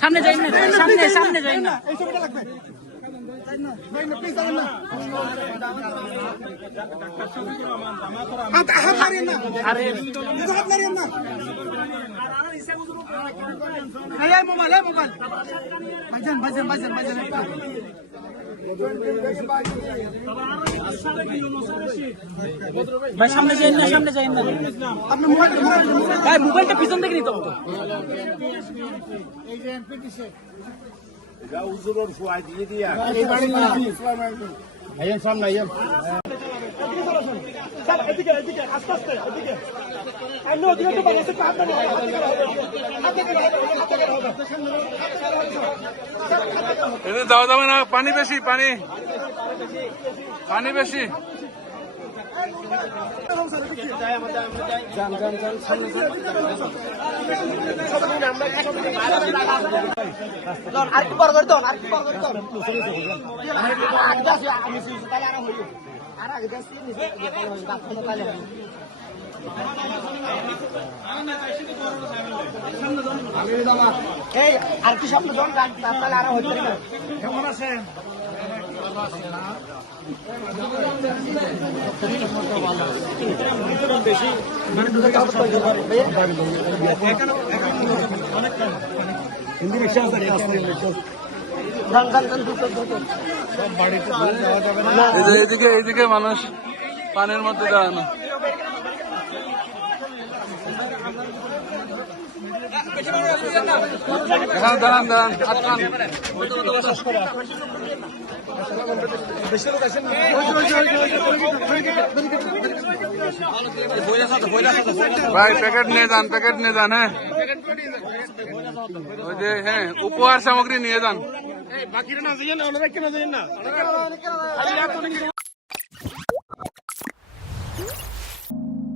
সামনে যাই না, সামনে সামনে যাই না। ভাই সামনে যাই না, সামনে যাই না। ভাই মোবাইলটা পিছন থেকে নিতে হবে। যাওয়া যাবে না, পানি বেশি, পানি পানি বেশি। আর কি সামনে জন তাহলে আরো হইতে পারে। কেমন আছেন? এইদিকে এইদিকে মানুষ পানির মধ্যে যায় না। দাঁড়ান দাঁড়ান আটকান। ভাই প্যাকেট নিয়ে যান, প্যাকেট নিয়ে যান। হ্যাঁ ওই যে হ্যাঁ উপহার সামগ্রী নিয়ে যান।